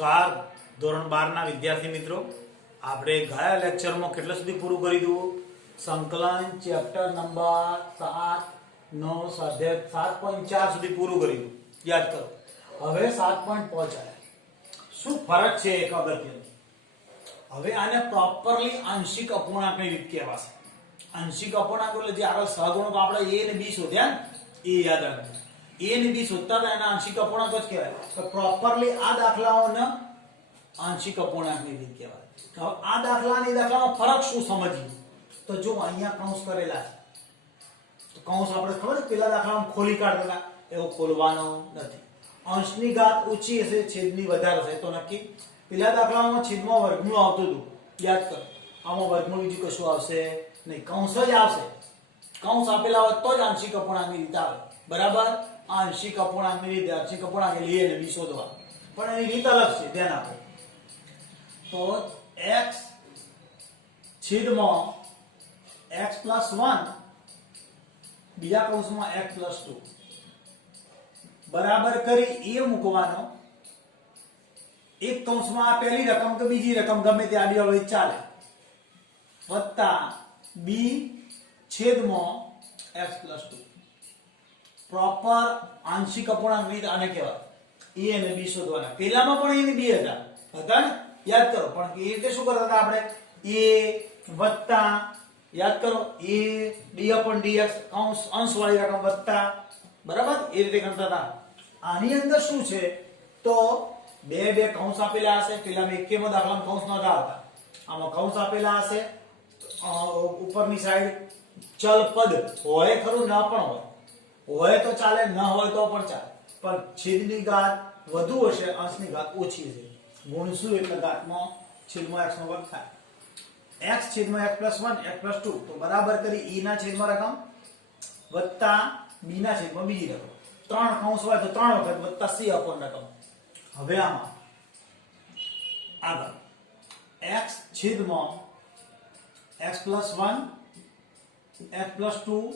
નમસ્કાર ધોરણ 12 ના વિદ્યાર્થી મિત્રો, આપણે ગયા લેક્ચરમાં કેટલા સુધી પૂરું કરી દીધું? સંકલન ચેપ્ટર નંબર 7 9 સ્વાધ્યાય 7.4 સુધી પૂરું કર્યું. યાદ કરો. હવે 7.5 આવ્યા. શું ફરક છે એક અગત્યનો? હવે આને પ્રોપરલી આંશિક અપૂર્ણાંકની રીત કહેવાશે. આંશિક અપૂર્ણાંક એટલે જે આગળ સહગુણક આપણે a અને b શોધ્યા એ યાદ રાખજો. a અને b શોધતા હતા એના આંશિક અપૂર્ણાંક જ કહેવાય. તો પ્રોપરલી આ દાખલાઓને આંશિક અપૂર્ણાંકની રીત કહેવાય. હવે આ દાખલામાં ફરક શું સમજીએ? તો જો અહીંયા કૌંસ કરેલા છે, તો કૌંસ આપણે ખબર છે પેલા દાખલામાં ખોલી કાઢેલા, એવો ખોલવાનો નથી. અંશની ઘાત ઓછી હશે, છેદની વધારે હશે તો નક્કી. પેલા દાખલામાં છેદમાં વર્ગમૂળ આવતું હતું, યાદ કરો. આમાં વર્ગમૂળ બીજું કશું આવશે નહીં, કૌંસ જ આવશે. કૌંસ આપેલા હોય તો જ આંશિક અપૂર્ણાંકની રીત આવે. બરાબર? આંશિક અપૂર્ણાંકની રીત, આંશિક અપૂર્ણાંક એટલે a અને b શોધવા, પણ એની રીત અલગ છે, ધ્યાન આપો. તો x છેદમાં x plus 1 બીજા કૌંસમાં x plus 2 બરાબર કરી એ મૂકવાનો. એક કૌંસમાં આ પહેલી રકમ કે બીજી રકમ ગમે તે આવી હોય ચાલે, વત્તા b છેદમાં x plus 2. પ્રોપર આંશિક અપૂર્ણાંક રીત આને કહેવાય. a અને b શોધવાના. પેલામાં પણ a અને b હતા ને, યાદ કરો. પણ એ રીતે શું કરતા હતા આપણે? a વત્તા, યાદ કરો, a d upon dx કૌંસ અંશવાળી રકમ વત્તા, બરાબર? એ રીતે કરતા હતા. આની અંદર શું છે? તો બે કૌંસ આપેલા હશે. પેલામાં એકેયમાં દાખલામાં કૌંસ નહોતા આવતા, આમાં કૌંસ આપેલા હશે. ઉપરની સાઈડ ચલ પદ હોય ખરું, ન પણ હોય તો ચાલે, ન હોય તો પણ ચાલે. પણ છેદની ઘાત વધુ હશે, અંશની ઘાત ઓછી હશે. ગુણશું એટલે ઘાતમાં છેદમાં x નો વર્ગ થાય. x છેદમાં x plus 1 x plus 2 તો બરાબર કરી e ના છેદમાં રકમ વત્તા b ના છેદમાં બીજી રકમ. ત્રણ કૌંસ હોય તો 3 વખત વત્તા c upon રકમ. હવે આમાં આગળ x છેદમાં x plus 1 x plus 2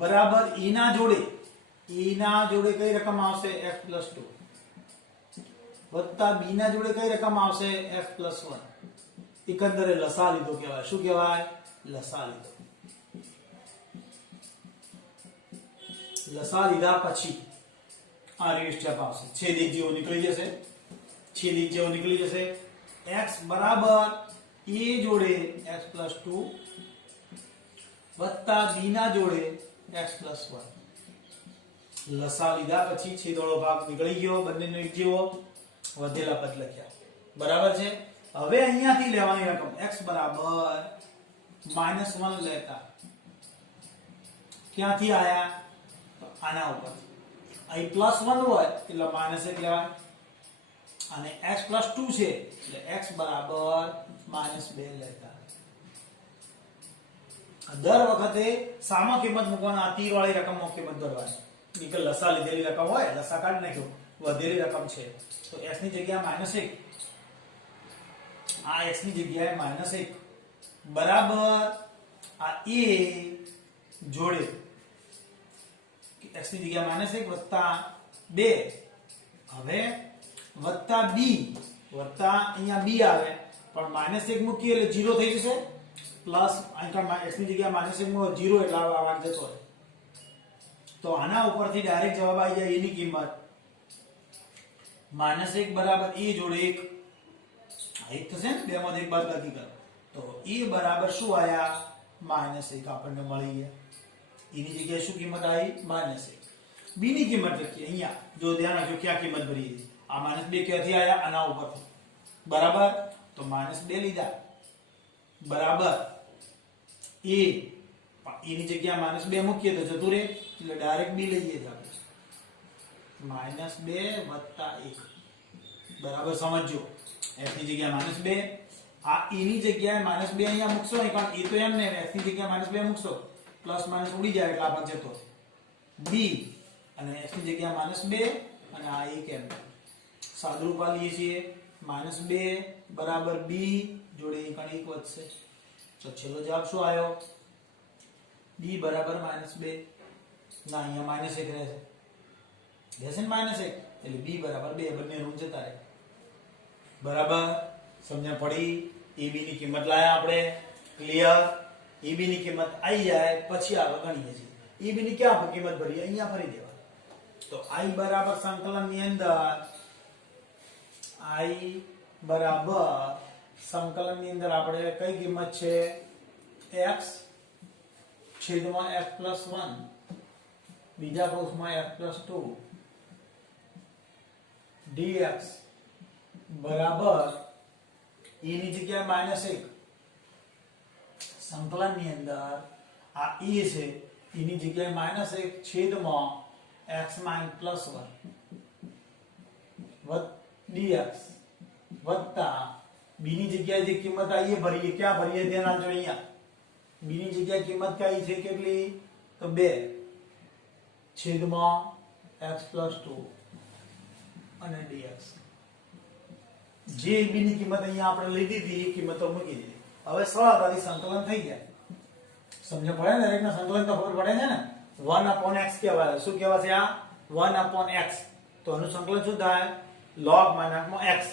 બરાબર e ના જોડે કઈ રકમ આવશે? x plus 2 વત્તા b ના જોડે કઈ રકમ આવશે? x plus 1. એકંદરે લસા લીધો કહેવાય. શું કહેવાય? લસા લીધો. લસા લીધા પછી આ રીત સ્ટેપ આવશે. છેદિક જેવો નીકળી જશે. x બરાબર a જોડે x plus 2 વત્તા b ના જોડે x plus 1. લસા લીધા પછી છેદવાળો ભાગ નીકળી ગયો, બંનેનો એક જેવો. વધેલા પદ લખ્યા, બરાબર છે. હવે અહીંયાથી લેવાની રકમ x બરાબર -1 લેતા ક્યાંથી આયા? તો આના ઉપર. અહીં +1 હોય એટલે -1 લેવાય, અને x plus 2 છે એટલે x બરાબર -2 લેતા. દર વખતે સામા કિંમત મૂકવાના, તીર વાળી રકમમાં કિંમત ભરવાની. નીકળ લસા લીધેલી રકમ હોય, લસા કાઢી નાખ્યો, વધેલી રકમ છે તો x ની જગ્યાએ -1, આ x ની જગ્યાએ -1 બરાબર આ a જોડે x ની જગ્યાએ -1 વત્તા 2. હવે વત્તા b વત્તા અહીંયા b આવે પણ -1 મૂકીએ એટલે 0 થઈ જશે, પ્લસ અહીંયા x ની જગ્યાએ -1 માં 0 એટલે આ ભાગ જતો રહે. તો આના ઉપરથી ડાયરેક્ટ જવાબ આવી જાય. એની કિંમત -1 બરાબર a જોડે 1 થશે ને, બે માંથી એક બાદબાકી કરો તો a બરાબર શું આયા? -1 આપણને મળી ગયા. e ની જગ્યાએ શું કિંમત આવી? -1. b ની કિંમત લખીએ અહીંયા. જો ધ્યાન રાખજો ક્યાં કિંમત ભરી છે. આ -2 ક્યાંથી આયા? આના ઉપરથી, બરાબર? તો -2 લીધા બરાબર a ની જગ્યાએ -2 મૂકીએ તો જતું રહે એટલે ડાયરેક્ટ b લઈએ જ આપણે. -2 વત્તા 1 બરાબર સમજો. x ની જગ્યાએ -2, આ e ની જગ્યાએ -2 અહીંયા મૂકશો નહીં, કારણ e તો એમ ને x ની જગ્યાએ -2 મૂકશો, પ્લસ માઇનસ ઉડી જાય એટલે આ ભાગ જતો. b અને x ની જગ્યાએ -2 અને આ 1 એમ સાદુરૂપ લઈએ છીએ. -2 બરાબર b જોડે 1 વધશે તો છેલ્લો જવાબ શું આવ્યો? b બરાબર -2. ના, અહીંયા -1 રહેશે ને, -1 એટલે b બરાબર 2 બંને ઋણ જતા રહે બરાબર સમજણ પડી ab ની કિંમત લાયા આપણે ક્લિયર ab ની કિંમત આવી જાય પછી આગળ ગણીએ છીએ ab ની ક્યાં કિંમત ભરી અહીંયા ભરી દેવા તો i બરાબર સંકલન ની અંદર i બરાબર સંકલન ની અંદર આપણે કઈ કિંમત છે x છેદમાં x + 1 બીજા કૌંસમાં x + 2 dx બરાબર e ની જગ્યાએ -1 સંકલન ની અંદર આ e છે e ની જગ્યાએ -1 છેદમાં x - +1 dx વત્તા b ની જગ્યાએ જે કિંમત આવી એ ભરીએ ક્યાં ભરીએ ધ્યાન આપજો અહીંયા b ની જગ્યાએ કિંમત કઈ છે કેટલી તો 2 છેદમાં x + 2 અને dx જે b ની કિંમત અહીંયા આપણે લીધી હતી એ કિંમતો મૂકી દીધી હવે સરળતાથી સંકલન થઈ જાય સમજ પડે ને દરેકના સંકલન તો ખબર પડે છે ને 1/x કહેવાય શું કહેવાય છે આ 1/x તો આનું સંકલન શું થાય log x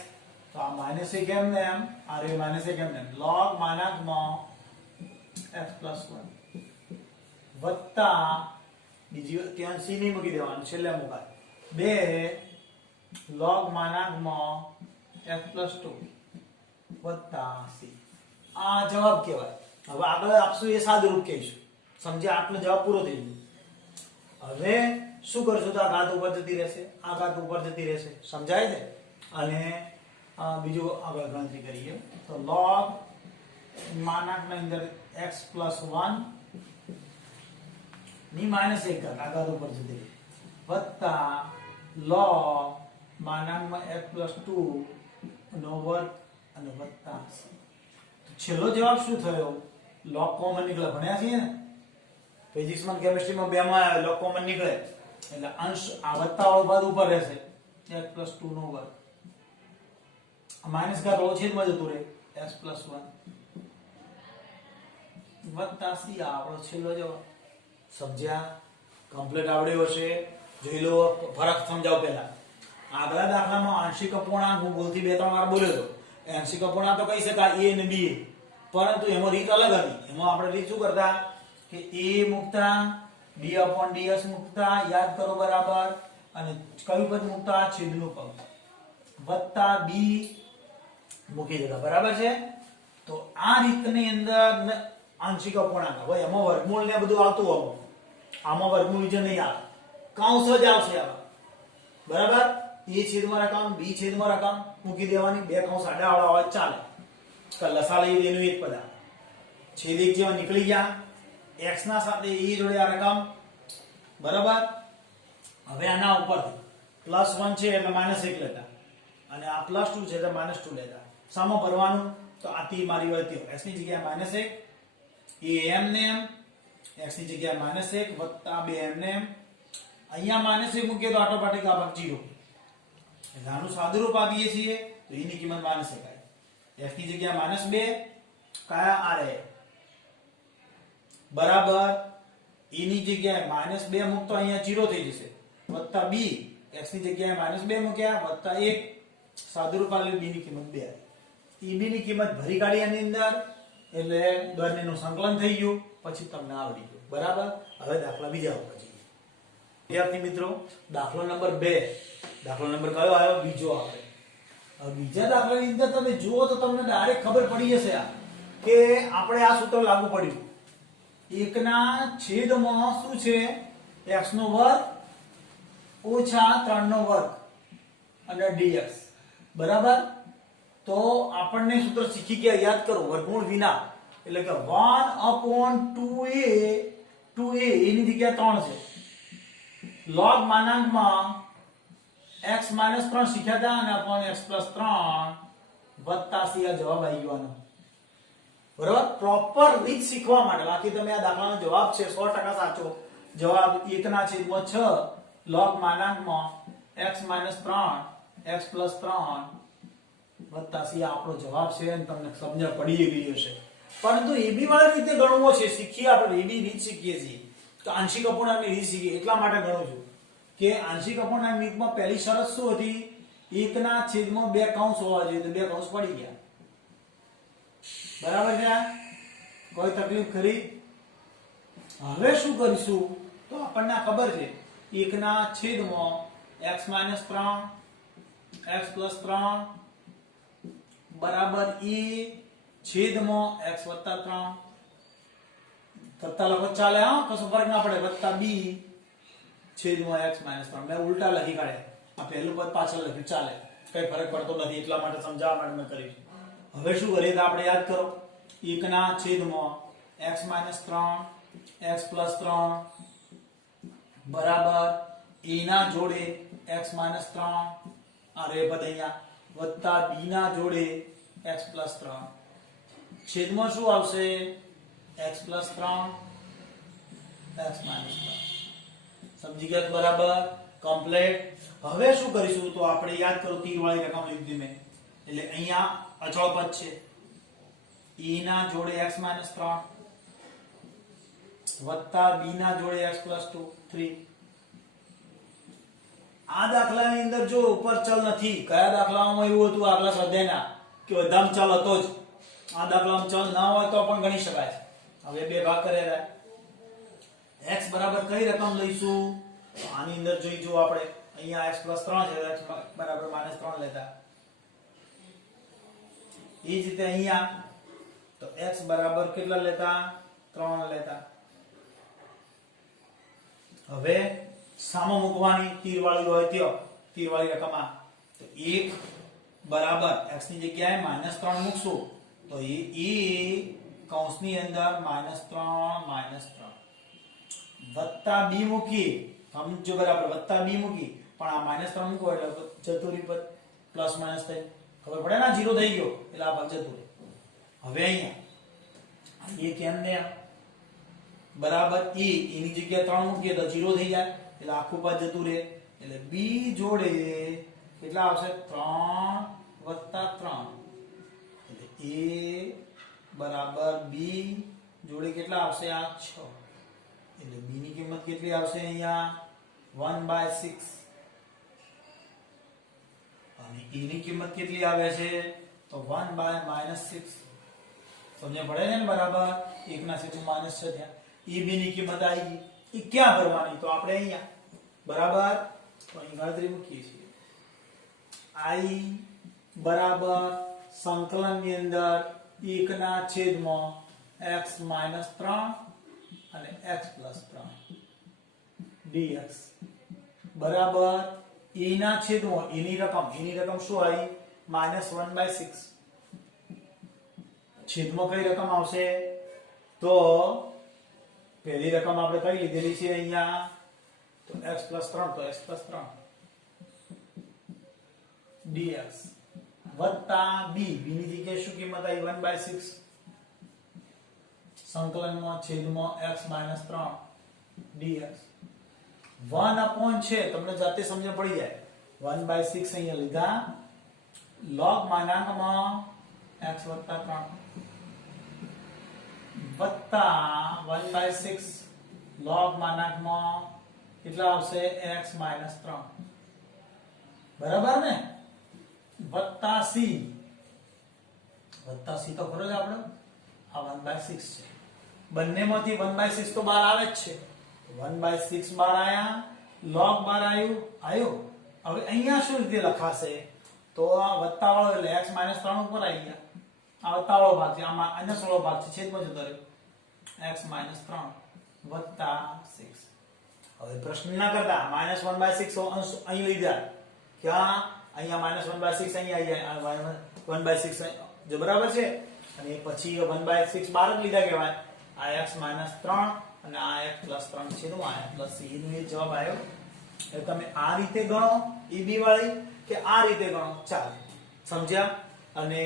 તો આ -1 કેમ ને એમ આ રે -1 કેમ ને log x + 1 વત્તા બીજી ત્યાં c નહીં મૂકી દેવાનું છેલ્લે મુકાય 2 log x + 2 વત્તા c આ જવાબ કહેવાય હવે આગળ આપશું એ સાદુરૂપ કહીશું સમજે આટલો જવાબ પૂરો થઈ ગયો હવે શું કરશું તો આ ઘાત ઉપર જતી રહેશે આ ઘાત ઉપર જતી રહેશે સમજાય છે અને બીજું આગળ ગણતરી કરીએ તો log ની અંદર x + 1 ની -1 ઘાત આ ઘાત ઉપર જતી રહે વત્તા log x + 2 નો વર્ગ અને વત્તા છેલ્લો જવાબ શું થયો log કોમન નીકળે ભણ્યા છીએ ને ફિઝિક્સ માં કેમિસ્ટ્રી માં બે માં log કોમન નીકળે એટલે અંશ આ વત્તા વાળો પદ ઉપર રહેશે x + 2 નો વર્ગ માઈનસ ઘાત છેદમાં જતું રહે x + 1 વત્તા c આપણો છેલ્લો જવાબ સમજ્યા કમ્પ્લીટ આવડ્યો હશે જોઈ લો ફરક સમજાવ પહેલા આગલા દાખલામાં આંશિક અપૂર્ણાંક હું ભૂલથી 2-3 વાર બોલ્યો હતો આંશિક અપૂર્ણાંક તો કહી શકાય a અને b પરંતુ એમાં રીત અલગ હતી એમાં આપણે રીત શું કરતા કે a મૂકતા d/ds મૂકતા યાદ કરો બરાબર અને કયું પદ મૂકતા છેદનું પદ વત્તા b મૂકી દેતા બરાબર છે તો આ રીતની અંદર આંશિક અપૂર્ણાંક હવે એમાં વર્ગમૂળ ને બધું આવતું હોય આમાં વર્ગમૂળ વિશે નહીં આવે કૌંસ જ આવશે આવા બરાબર a છેદમાં રકમ b છેદમાં રકમ મૂકી દેવાની બે કૌંસ આડાવાળા હોય ચાલે તો લસા લઈ એનું એક પદ છેદ એક જેવા નીકળી ગયા x ના સાથે e જોડે આ રકમ બરાબર હવે આના ઉપરથી +1 છે એટલે -1 લેતા અને આ +2 છે એટલે -2 લેતા સામો ભરવાનું તો આ તી મારી વળતી x ની જગ્યાએ -1 એ m ને m x ની જગ્યાએ -1 વત્તા 2m ને m અહીંયા -1 મૂકીએ તો ઓટોમેટિક આ ભાગ 0 એટલે આનું સાદુરૂપ આપીએ છીએ તો એની કિંમત -1 આવે x ની જગ્યાએ -2 કયા આ રહે બરાબર e ની જગ્યાએ -2 મૂકતો અહીંયા 0 થઈ જશે વત્તા b x ની જગ્યાએ -2 મૂક્યા વત્તા 1 સાદુરૂપ આલે b ની કિંમત 2 eb ની કિંમત ભરી કાઢી આની અંદર એટલે બંનેનું સંકલન થઈ ગયું પછી તમને આવડી ગયું બરાબર હવે દાખલા બીજા ઉપર જઈએ વિદ્યાર્થી મિત્રો દાખલો નંબર 2 દાખલો નંબર કયો આવ્યો બીજો આપણે હવે બીજા દાખલાની અંદર તમે જુઓ તો તમને ડાયરેક્ટ ખબર પડી જશે આ કે આપણે આ સૂત્ર લાગુ પડ્યું 1 ના છેદમાં શું છે x નો વર્ગ ઓછા 3 નો વર્ગ અને dx બરાબર તો આપણને સૂત્ર શીખી ગયા યાદ કરો વર્ગમૂળ વિના એટલે કે 1/2a એની જગ્યાએ 3 છે log x - 3 શીખ્યા હતા અને upon x + 3 વત્તા c આ જવાબ આવી ગયો બરાબર પ્રોપર રીત શીખવા માટે બાકી તમે આ દાખલાનો જવાબ છે 100% સાચો જવાબ 1/6 log x - 3 x + 3 વત્તા c આપણો જવાબ છે અને તમને સમજ પડી ગઈ હશે પરંતુ એબી વાળી રીતે ગણવો છે શીખીએ આપણે એબી રીત શીખીએ છીએ તો આંશિક અપૂર્ણાંકની રીત શીખીએ એટલા માટે ગણું છું કે આંશિક અપૂર્ણાંક રીતમાં પહેલી શરત શું હતી? 1/2 કૌંસ હોવા જોઈએ, તો 2 કૌંસ પડી ગયા. બરાબર છે? કોઈ તકલીફ ખરી? હવે શું કરીશું? તો આપણને ખબર છે 1/x-3 x+3 બરાબર x+3 કરતા લખો ચાલે, હા, કશો ફરક ના પડે, વત્તા b x-3. મેં ઉલટા લખી કાઢ્યા, આ પહેલું પદ પાછળ લખ્યું, ચાલે, કઈ ફરક પડતો નથી, એટલા માટે સમજાવવા માટે મેં કર્યું. હવે શું કરીએ તો આપણે યાદ કરો 1/x-3 x+3 બરાબર a ના જોડે x-3 આ રે પદ અહીંયા વત્તા b ના જોડે x+3 છેદમાં શું આવશે? x+3 x-3. સમજી ગયા? બરાબર, કમ્પ્લીટ. હવે શું કરીશું? તો આપણે યાદ કરો તીર વાળી રકમ લીધી મેં, એટલે અહીંયા અચળ પદ છે e ના જોડે x-3 વત્તા b ના જોડે x+3. આ દાખલાની અંદર જો ઉપર ચલ નથી, કયા દાખલામાં એવું હતું આગલા સ્વાધ્યાયના કે બધામાં ચલ હતો જ, આ દાખલામાં ચલ ના હોય તો પણ ગણી શકાય છે. હવે બે ભાગ કરેલા, x બરાબર કઈ રકમ લઈશું? આની અંદર જોઈ જો આપણે અહીંયા x+3 છે, x બરાબર -3 લેતા. એ જ રીતે અહીંયા તો x બરાબર કેટલા લેતા? 3 લેતા. હવે સામો મૂકવાની તીર વાળી હોય ત્યાં, તીર વાળી રકમમાં તો 1 બરાબર x ની જગ્યાએ -3 મૂકશું તો એ કૌંસની અંદર -3 વત્તા b મૂકી, સમજો બરાબર, વત્તા b મૂકી, પણ આ -3 મૂકો એટલે જતું રહ્યું પદ, પ્લસ માઇનસ થઈ, ખબર પડે ને, 0 થઈ ગયો એટલે આ ભાગ જતું રહ્યું. હવે અહીંયા એ કેમ ને બરાબર એની જગ્યાએ 3 મૂકીએ તો 0 થઈ જાય એટલે આખું પદ જતું રહે, એટલે b જોડે કેટલા આવશે? 3 વત્તા 3, એટલે a બરાબર b જોડે કેટલા આવશે? આ 6, એટલે b ની કિંમત કેટલી આવશે? અહીંયા 1/6, અને e ની કિંમત કેટલી આવે છે? તો 1/-6. સમજ પડે છે ને? બરાબર, 1/6 ત્યાં e b ની કિંમત આવી ગઈ. એ ક્યાં ભરવાની? તો આપણે અહીંયા બરાબર તો અહીં ગણતરી મૂકીએ છીએ. i બરાબર સંકલનની અંદર 1/x-3 અને x+3 dx બરાબર e ના છેદમાં e ની રકમ શું આવી? -1/6. છેદમાં કઈ રકમ આવશે? તો પહેલી રકમ આપણે કઈ લીધેલી છે અહીંયા? તો x+3, તો x+3 dx વત્તા b ની જગ્યાએ શું કિંમત આવી? 1/6 સંકલનમાં છેદમાં x-3 dx 1 છે, તમને જાતે સમજ પડી જાય. 1/6 અહીંયા લીધા, log માનાંકમાં x + 3 વત્તા 1/6 log માનાંકમાં કેટલા આવશે? x - 3 બરાબર ને? વત્તા c તો ખરો જ આપણે આ 1/6 છે. બંનેમાંથી 1/6 તો બહાર આવે જ છે. 1/6 બહાર આયા, log બહાર આવ્યું. હવે અહીંયા શું રીતે લખાશે? તો આ વત્તા વાળો એટલે x - 3 ઉપર આવી ગયા. આ વત્તા વાળો ભાગ છે, આમાં અન્ય સોળો ભાગ છે, છેદમાં જતો રહ્યો. x - 3 વત્તા 6. હવે પ્રશ્ન ના કરતા -1/6 અંશ અહીં લીધા. ક્યાં? અહીંયા -1/6 અહીંયા આવી જાય. 1/6 જો બરાબર છે, અને પછી 1/6 બહાર જ લીધા કહેવાય. આ x - 3 અને આ x + 3 છેદમાં આયા પ્લસ c નો એ જવાબ આવ્યો. એટલે તમે આ રીતે ગણો eb વાળી કે આ રીતે ગણો ચાલે. સમજ્યા? અને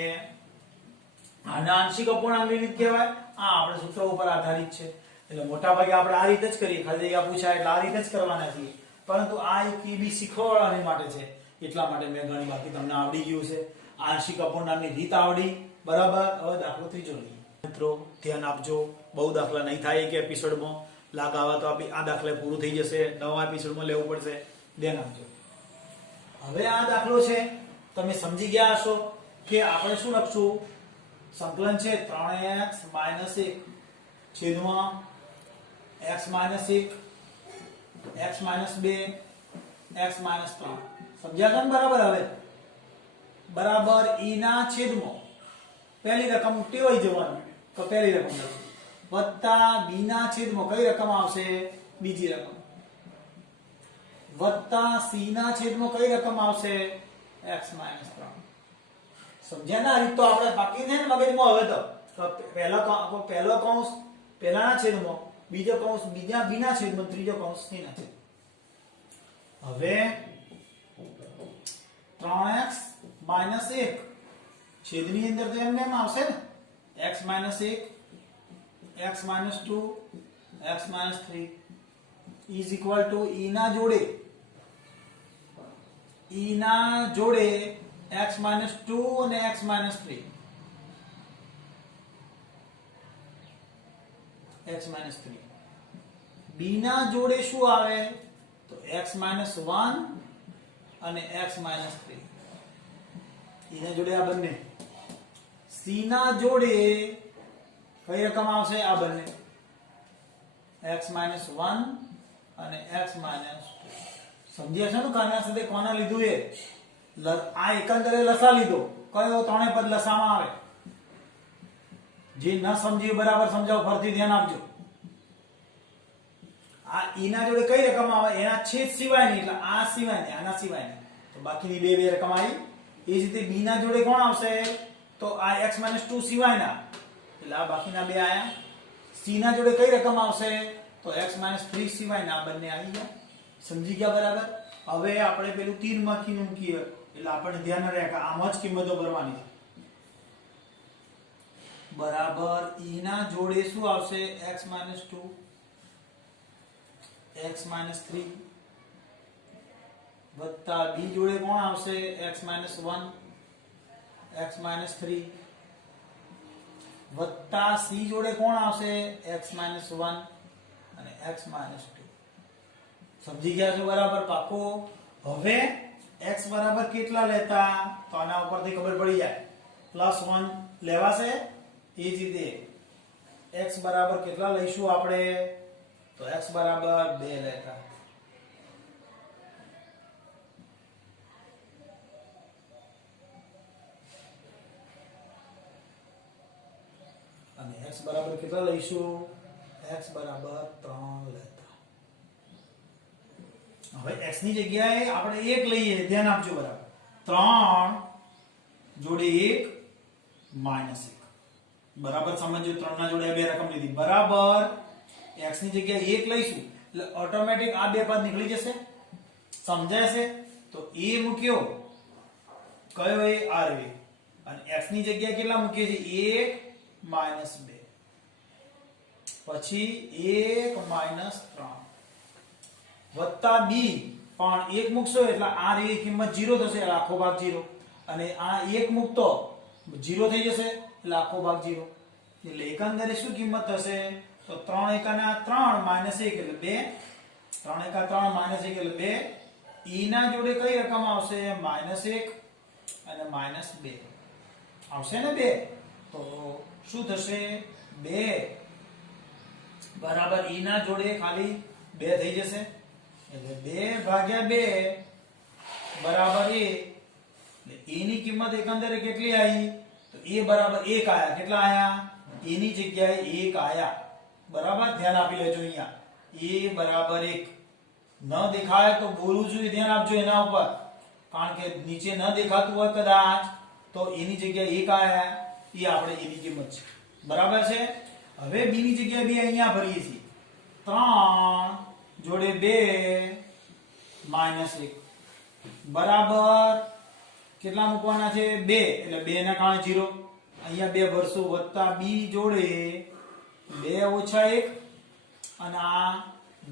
આના આંશિક અપૂર્ણાંકની રીત કહેવાય. આ આપણે સૂત્ર ઉપર આધારિત છે. એટલે મોટા ભાગે આપણે આ રીતે જ કરીએ. ખાલી જગ્યા પૂછાય એટલે આ રીતે જ કરવાના છીએ. પરંતુ આ એક eb શીખવાડવાની માટે છે, એટલા માટે મેં ગણી. બાકી તમને આવડી ગયું છે. આંશિક અપૂર્ણાંકની રીત આવડી. બરાબર. હવે દાખલો ત્રીજો લઈએ. મિત્રો ધ્યાન આપજો, બહુ દાખલા નહીં થાય એક એપિસોડમાં. લાગ આવે તો આ દાખલા પૂરું થઈ જશે, નવા એપિસોડમાં લેવું પડશે. ધ્યાન આપજો. હવે આ દાખલો છે તમે સમજી ગયા હશો કે આપણે શું લખશું? સંકલન છે 3x - 1 છેદમાં x - 1 x - 2 x - 3. સમજ્યા છો ને બરાબર? હવે બરાબર e ના છેદમાં પહેલી રકમ ટેવાઈ જવાનું તો પહેલી રકમ લખશું વત્તા b ના છેદમાં કઈ રકમ આવશે? બીજી રકમ વત્તા c ના છેદમાં કઈ રકમ આવશે? x - 3. સમજ્યા ને? આ રીત તો આપણે બાકી છે ને મગજમાં. હવે તો પહેલો કૌંસ પહેલાના છેદમાં, બીજો કૌંસ બીજા b ના છેદમાં, ત્રીજો કૌંસ c ના છેદમાં. હવે 3x - 1 છેદની અંદર તો એમને એમ આવશે ને x - 1 x - 2 x - 3 is equal to e ના જોડે x - 2 અને x - 3 x - 3 b ના જોડે શું આવે? તો x - 1 અને x - 3 e ના જોડે આ બંને. c ના જોડે કઈ રકમ આવશે? આ બંને x - 1 અને x - 2. સમજ્યા છો ને? કાના સાથે કોના લીધું? એ આ એકંદરે લસા લીધો. કયો? ત્રણેય પદ લસામાં આવે. જે ન સમજી બરાબર સમજાવ, ફરતી ધ્યાન આપજો. આ ઈ ના જોડે કઈ રકમ આવે? એના છેદ સિવાયની, એટલે આ સિવાયની, આના સિવાયની. તો બાકીની બે રકમ આવી. એ જ રીતે b ના જોડે કોણ આવશે? તો આ x - 2 સિવાયના, એટલે આ બાકીના બે આયા. c ના જોડે કઈ રકમ આવશે? તો x - 3 સિવાયના. આ બંને આવી ગયા. સમજી ગયા બરાબર? હવે આપણે પેલું તીર માંથી મૂકીએ એટલે આપણે ધ્યાન રહે કે આમ જ કિંમતો ભરવાની છે. બરાબર e ના જોડે શું આવશે? x - 2 x - 3 વત્તા b જોડે કોણ આવશે? x - 1 x - 3 વત્તા c જોડે કોણ આવશે? x - 1 અને x - 2. સમજી ગયા છો બરાબર? પાકો. હવે x બરાબર કેટલા લેતા? તો આના ઉપરથી ખબર પડી જાય. +1 લેવાશે. એ જ રીતે x બરાબર કેટલા લઈશું આપણે? તો x બરાબર 2 લેતા. અને x બરાબર કેટલા લઈશું? x બરાબર 3 લેતા. હવે x ની જગ્યાએ આપણે 1 લઈએ. ધ્યાન આપજો બરાબર. 3 જોડે 1 -1 બરાબર સમજો. 3 ના જોડે બે રકમ લીધી બરાબર. x ની જગ્યાએ 1 લઈશું એટલે ઓટોમેટિક આ બે પદ નીકળી જશે. સમજાય છે? તો a મૂક્યો કયો? એ r વે. અને x ની જગ્યાએ કેટલા મૂકીએ છીએ? 1 - 2 પછી 1 - 3 વત્તા b. પણ 1 મૂકશો એટલે r એ કિંમત 0 થશે, એટલે આખો ભાગ 0. અને આ 1 મૂકતો 0 થઈ જશે એટલે આખો ભાગ 0. એટલે એકંદરે શું કિંમત થશે? તો 3 એકા 3 -1 એટલે 2. 3 એકા 3 -1 એટલે 2. e ના જોડે કઈ રકમ આવશે? -1 અને -2 આવશે ને 2. તો શું થશે? 2 બરાબર e ના જોડે ખાલી 2 થઈ જશે. એટલે 2 ભાગ્યા 2 બરાબર a. એટલે a ની કિંમત એકંદરે કેટલી આવી? તો a બરાબર 1 આયા. કેટલા આયા? a ની જગ્યાએ 1 આયા. બરાબર? ધ્યાન આપી લેજો. અહીંયા a બરાબર 1 ન દેખાય તો બોલવું જોઈએ. ધ્યાન આપજો એના ઉપર, કારણ કે નીચે ન દેખાતું હોય કદાચ તો a ની જગ્યાએ 1 આયા. એ આપણે a ની કિંમત છે. બરાબર છે? હવે b ની જગ્યાએ 2 અહીંયા ભરીએ છીએ. 3 જોડે 2 -1 બરાબર કેટલા મૂકવાના છે? 2. એટલે 2 ના કારણે 0. અહીંયા 2 ભરશું વત્તા b જોડે 2 - 1 અને આ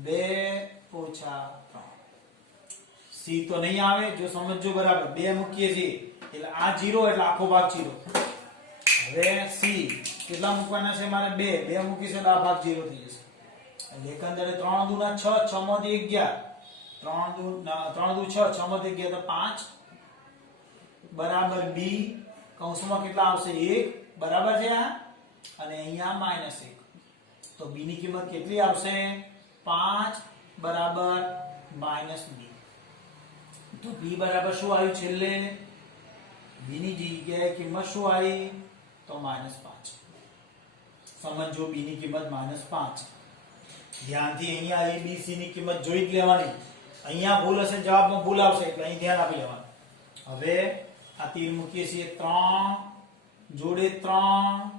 2 - 3. c તો નહીં આવે. જો સમજજો બરાબર. 2 મૂકીએ છીએ એટલે આ 0 એટલે આખો ભાગ 0. હવે c કેટલા મૂકવાના છે મારે? 2. 2 મૂકીશું એટલે આ ભાગ 0 થઈ જશે. એટલે એકંદરે 3 દુના 6, 6 માંથી 11 3 દુ 6, 6 માંથી ગયા તો 5 બરાબર બી કૌંસમાં કેટલા આવશે 1 બરાબર છે આ અને અહીંયા -1 તો બી ની કિંમત કેટલી આવશે 5 બરાબર -b તો b બરાબર શું આવ્યું છેલ્લે b ની જગ્યાએ કિંમત શું આવી તો -5 સમજો b ની કિંમત -5 ધ્યાનથી અહીંયા abc ની કિંમત જોઈ જ લેવાની અહીંયા ભૂલ હશે જવાબમાં ભૂલ આવશે એટલે અહીં ધ્યાન આપી લેવાનું હવે આ તીર મૂકીએ છીએ 3 જોડે 3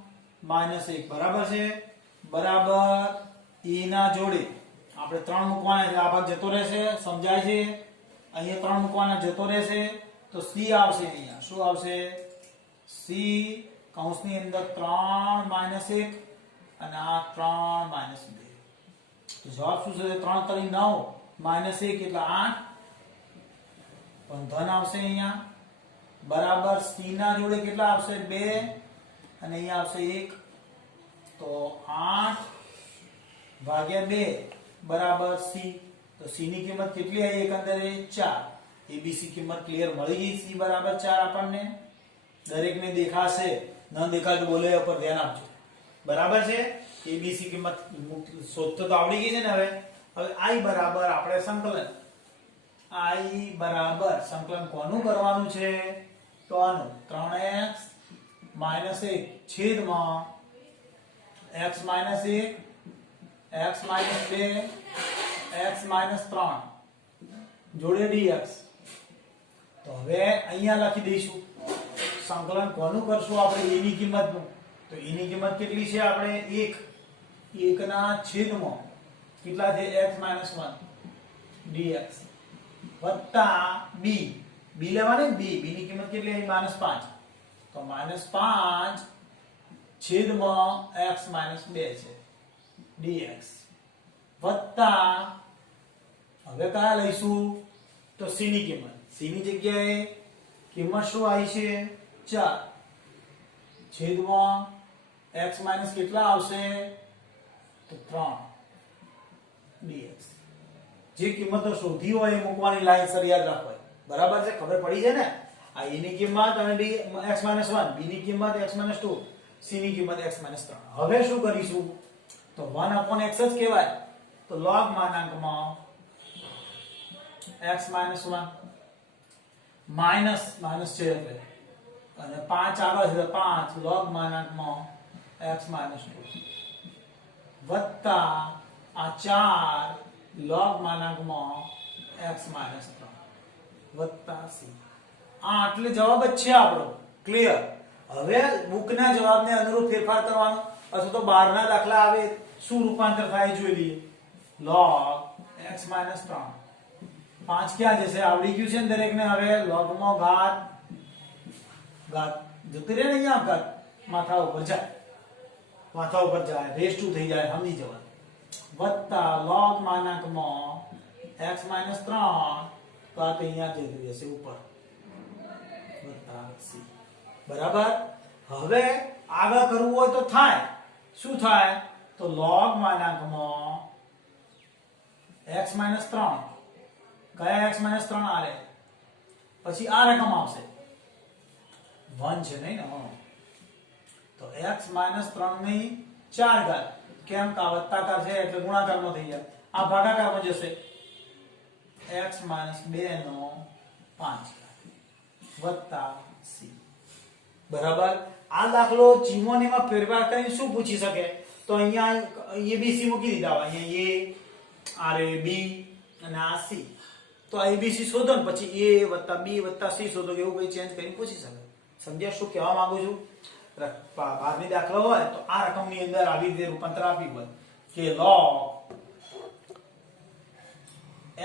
-1 બરાબર છે બરાબર a ના જોડે આપણે 3 મૂકવાના એટલે આ ભાગ જતો રહેશે સમજાય છે અહીંયા 3 મૂકવાના જતો રહેશે તો c આવશે અહીંયા શું આવશે c કૌંસની અંદર 3 -1 અને આ 3 -2 તો જવાબ શું છે 3 3 9 -1 એટલે 8 પણ ધન આવશે અહીંયા બરાબર c ના જોડે કેટલા આવશે 2 અને અહીંયા આવશે 1 તો 8 ભાગ્યા 2 બરાબર c તો c ની કિંમત કેટલી આવી એકંદરે 4 abc કિંમત ક્લિયર મળી ગઈ c બરાબર 4 આપણને દરેકને દેખાશે ન દેખાય તો બોલે ઉપર ધ્યાન આપજો બરાબર છે abc કિંમત શોધતો તો આવડી ગઈ છે ને હવે i બરાબર આપણે સંકલન i બરાબર સંકલન કોનું કરવાનું છે તો આનું 3x - 1 છેદમાં x - 1 x - 2 x - 3 જોડે dx તો હવે અહીંયા લખી દઈશું સંકલન કોનું કરશું આપણે a ની કિંમતનું તો a ની કિંમત કેટલી છે આપણે 1 ના છેદમાં કેટલા છે x - 1 dx વત્તા b લેવાની b ની કિંમત કેટલી આવી -5 તો -5 છેદમાં x - 2 છે dx વત્તા હવે કયા લઈશું તો c ની કિંમત c ની જગ્યાએ કિંમત શું આવી છે 4 છેદમાં x - કેટલા આવશે તો 3 dx જે કિંમતો શોધી હોય એ મૂકવાની લાઈન સર યાદ રાખો બરાબર છે ખબર પડી છે ને આ a ની કિંમત અને x - 1 b ની કિંમત x - 2 c ની કિંમત x - 3 હવે શું કરીશું તો 1/x જ કહેવાય તો log માનાંકમાં x - 1 માઈનસ છે એટલે અને 5 આવે છે તો 5 log માનાંકમાં x - 2 વત્તા આ 4 log માનાંકમાં x - 3 વત્તા c આ એટલે જવાબ જ છે આપણો ક્લિયર હવે બુકના જવાબને અનુરૂપ ફેરફાર કરવાનો અથવા તો બહારના દાખલા આવે શું રૂપાંતર થાય જોઈ લઈએ log x - 3 5 ક્યાં જશે આવડી ગયું છે ને દરેકને હવે log માં ઘાત જતી રહે ને અહીંયા ઘાત માથા ઉપર જાય રેસ 2 થઈ જાય સમજી જવાનું વત્તા log માનાંકમાં x - 3 તો આ તો અહીંયા જતી રહેશે ઉપર વત્તા c બરાબર હવે આગળ કરવું હોય તો થાય શું થાય તો log માનાંકમાં x - 3 કયા x - 3 આરે પછી આ રકમ આવશે 1 છે નહીં ને તો x - 3 ની 4 ઘાત કેમ કે વત્તાકાર છે એટલે ગુણાકારમાં થઈ જાય આ ભાગાકારમાં જશે x - 2 નો 5 વત્તા c બરાબર આ દાખલો જીવોનીમાં ફેરફાર કરીને શું પૂછી શકે તો અહીંયા abc મૂકી દીધા અહીંયા a r b અને આ c તો abc શોધો ને પછી a b c શોધો એવું કઈ ચેન્જ કરીને પૂછી શકે સમજ્યા શું કહેવા માંગુ છું બહારની દાખલો હોય તો આ રકમની અંદર આવી રીતે રૂપાંતર આપી હોય કે log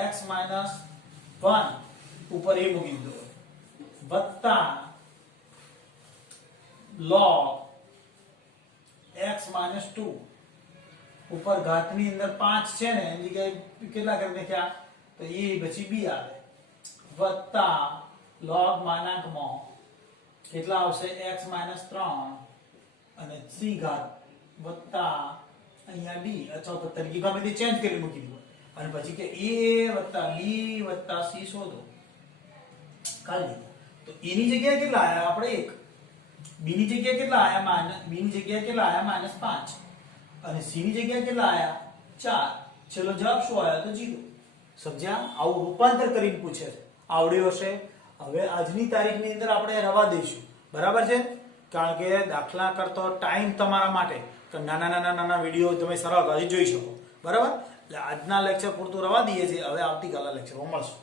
x - 1 ઉપર a મૂકી દીધો વત્તા log x - 2 ઉપર ઘાતની અંદર 5 છે ને એની જગ્યાએ કેટલા કરી નાખ્યા તો a પછી b આવે વત્તા log માનાંકમાં કેટલા આવશે x - 3 અને c ઘાત વત્તા અહીંયા d અથવા તો તરીકે ગમે તે ચેન્જ કરી મૂકી દીધું અને પછી કે a વત્તા b વત્તા c શોધો. કાઢી દીધા. તો a ની જગ્યાએ કેટલા આયા આપણે 1, b ની જગ્યાએ કેટલા આયા b ની જગ્યાએ કેટલા આયા -5 અને c ની જગ્યાએ કેટલા આયા 4. ચલો જવાબ શું આવ્યો? તો 0. સમજ્યા? આવું રૂપાંતર કરીને પૂછે છે. આવડ્યું હશે? હવે આજની તારીખની અંદર આપણે રવા દઈશું. બરાબર છે? કારણ કે દાખલા કરતો ટાઈમ તમારા માટે તો નાના વિડીયો તમે સરળતાથી જોઈ શકો. બરાબર? એટલે આજના લેક્ચર પૂરતું રવા દઈએ છીએ. હવે આવતીકાલના લેક્ચરમાં મળશું.